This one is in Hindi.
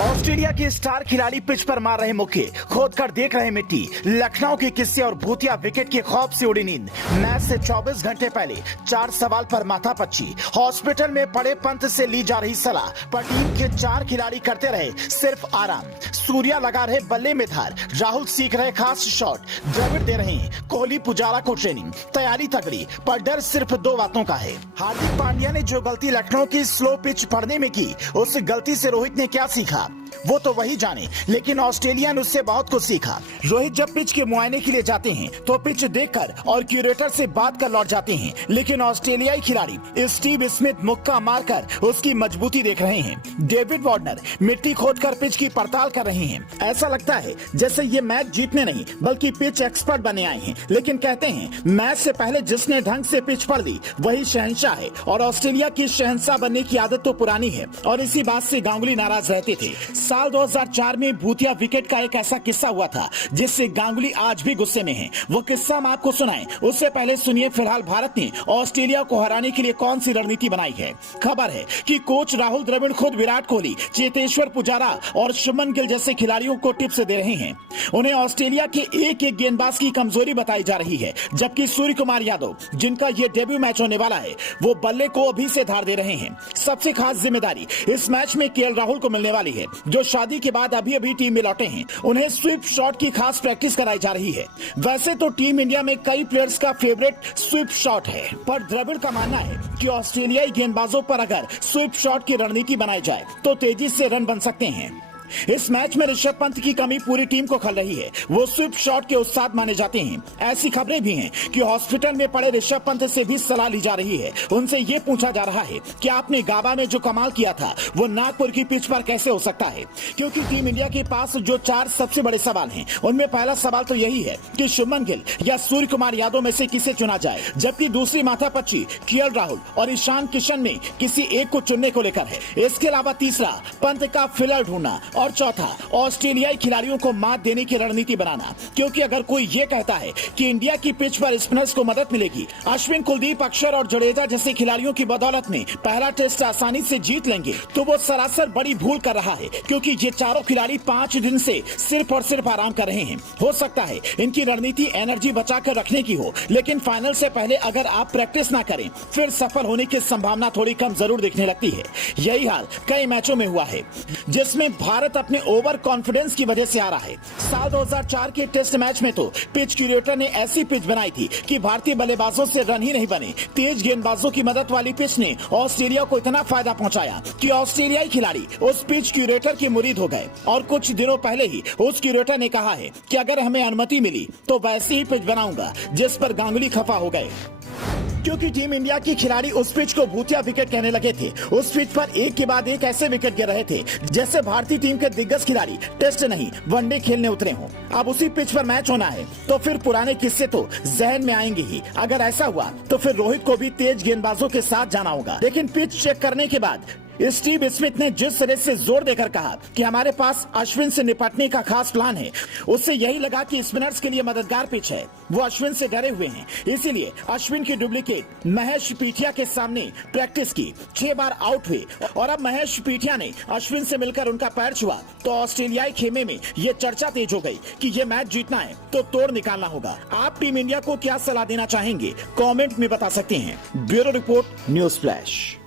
ऑस्ट्रेलिया के स्टार खिलाड़ी पिच पर मार रहे मुक्के, खोद कर देख रहे मिट्टी। लखनऊ के किस्से और भूतिया विकेट के खौफ से उड़ी नींद। मैच से 24 घंटे पहले 4 सवाल पर माथापच्ची। हॉस्पिटल में पड़े पंत से ली जा रही सलाह, पर टीम के 4 खिलाड़ी करते रहे सिर्फ आराम। सूर्या लगा रहे बल्ले में धार, राहुल सीख रहे खास शॉट, द्रविड़ दे रहे हैं कोहली पुजारा को ट्रेनिंग। तैयारी तगड़ी, पर डर सिर्फ 2 बातों का है। हार्दिक पांड्या ने जो गलती लखनऊ की स्लो पिच पढ़ने में की, उस गलती से रोहित ने क्या सीखा वो तो वही जाने, लेकिन ऑस्ट्रेलिया ने उससे बहुत कुछ सीखा। रोहित जब पिच के मुआयने के लिए जाते हैं तो पिच देखकर और क्यूरेटर से बात कर लौट जाते हैं, लेकिन ऑस्ट्रेलियाई खिलाड़ी स्टीव स्मिथ मुक्का मारकर उसकी मजबूती देख रहे हैं। डेविड वार्नर मिट्टी खोदकर पिच की पड़ताल कर रहे हैं। ऐसा लगता है जैसे ये मैच जीतने नहीं बल्कि पिच एक्सपर्ट बने आए हैं, लेकिन कहते हैं मैच से पहले जिसने ढंग से पिच पढ़ ली वही शहंशाह है। और ऑस्ट्रेलिया की शहंशाह बनने की आदत तो पुरानी है और इसी बात से गांगुली नाराज रहते थे। साल 2004 में भूतिया विकेट का एक ऐसा किस्सा हुआ था जिससे गांगुली आज भी गुस्से में हैं। वो किस्सा हम आपको सुनाएं, उससे पहले सुनिए फिलहाल भारत ने ऑस्ट्रेलिया को हराने के लिए कौन सी रणनीति बनाई है। खबर है कि कोच राहुल द्रविड़ खुद विराट कोहली, चेतेश्वर पुजारा और शुभमन गिल जैसे खिलाड़ियों को टिप्स दे रहे हैं। उन्हें ऑस्ट्रेलिया के एक एक गेंदबाज की कमजोरी बताई जा रही है, जबकि सूर्य कुमार यादव, जिनका ये डेब्यू मैच होने वाला है, वो बल्ले को अभी से धार दे रहे हैं। सबसे खास जिम्मेदारी इस मैच में केएल राहुल को मिलने वाली है, जो शादी के बाद अभी टीम में लौटे हैं। उन्हें स्वीप शॉट की खास प्रैक्टिस कराई जा रही है। वैसे तो टीम इंडिया में कई प्लेयर्स का फेवरेट स्वीप शॉट है, पर द्रविड़ का मानना है कि ऑस्ट्रेलियाई गेंदबाजों पर अगर स्वीप शॉट की रणनीति बनाई जाए तो तेजी से रन बन सकते हैं। इस मैच में ऋषभ पंत की कमी पूरी टीम को खल रही है। वो स्वीप शॉट के उस्ताद माने जाते हैं। ऐसी खबरें भी हैं कि हॉस्पिटल में पड़े ऋषभ पंत से भी सलाह ली जा रही है। उनसे ये पूछा जा रहा है कि आपने गाबा में जो कमाल किया था वो नागपुर की पिच पर कैसे हो सकता है, क्योंकि टीम इंडिया के पास जो 4 सबसे बड़े सवाल हैं उनमें पहला सवाल तो यही है कि शुभमन गिल या सूर्य कुमार यादव में से किसे चुना जाए, जबकि दूसरी माथापच्ची केएल राहुल और ईशान किशन में किसी एक को चुनने को लेकर है। इसके अलावा तीसरा पंत का फिलर ढूंढना और चौथा ऑस्ट्रेलियाई खिलाड़ियों को मात देने की रणनीति बनाना, क्योंकि अगर कोई ये कहता है कि इंडिया की पिच पर स्पिनर्स को मदद मिलेगी, अश्विन, कुलदीप, अक्षर और जडेजा जैसे खिलाड़ियों की बदौलत में पहला टेस्ट आसानी से जीत लेंगे, तो वो सरासर बड़ी भूल कर रहा है, क्योंकि ये चारों खिलाड़ी 5 दिन से सिर्फ और सिर्फ आराम कर रहे हैं। हो सकता है इनकी रणनीति एनर्जी बचाकर रखने की हो, लेकिन फाइनल से पहले अगर आप प्रैक्टिस ना करें फिर सफल होने की संभावना थोड़ी कम जरूर दिखने लगती है। यही हाल कई मैचों में हुआ है जिसमें भारत अपने ओवर कॉन्फिडेंस की वजह से आ रहा है। साल 2004 के टेस्ट मैच में तो पिच क्यूरेटर ने ऐसी पिच बनाई थी कि भारतीय बल्लेबाजों से रन ही नहीं बने। तेज गेंदबाजों की मदद वाली पिच ने ऑस्ट्रेलिया को इतना फायदा पहुंचाया कि ऑस्ट्रेलियाई खिलाड़ी उस पिच क्यूरेटर के मुरीद हो गए। और कुछ दिनों पहले ही उस क्यूरेटर ने कहा है कि अगर हमें अनुमति मिली तो वैसी ही पिच बनाऊंगा, जिस पर गांगुली खफा हो गए, क्योंकि टीम इंडिया के खिलाड़ी उस पिच को भूतिया विकेट कहने लगे थे। उस पिच पर एक के बाद एक ऐसे विकेट गिर रहे थे जैसे भारतीय टीम के दिग्गज खिलाड़ी टेस्ट नहीं वनडे खेलने उतरे हों। अब उसी पिच पर मैच होना है तो फिर पुराने किस्से तो जहन में आएंगे ही। अगर ऐसा हुआ तो फिर रोहित को भी तेज गेंदबाजों के साथ जाना होगा। लेकिन पिच चेक करने के बाद स्टीव स्मिथ ने जिस तरह से जोर देकर कहा कि हमारे पास अश्विन से निपटने का खास प्लान है, उससे यही लगा कि स्पिनर्स के लिए मददगार पिच है। वो अश्विन से डरे हुए हैं, इसीलिए अश्विन की डुप्लीकेट महेश पीठिया के सामने प्रैक्टिस की। 6 बार आउट हुए और अब महेश पीठिया ने अश्विन से मिलकर उनका पैर छुआ तो ऑस्ट्रेलियाई खेमे में ये चर्चा तेज हो गई कि ये मैच जीतना है तो तोड़ निकालना होगा। आप टीम इंडिया को क्या सलाह देना चाहेंगे, कॉमेंट में बता सकते हैं। Bureau report, news flash.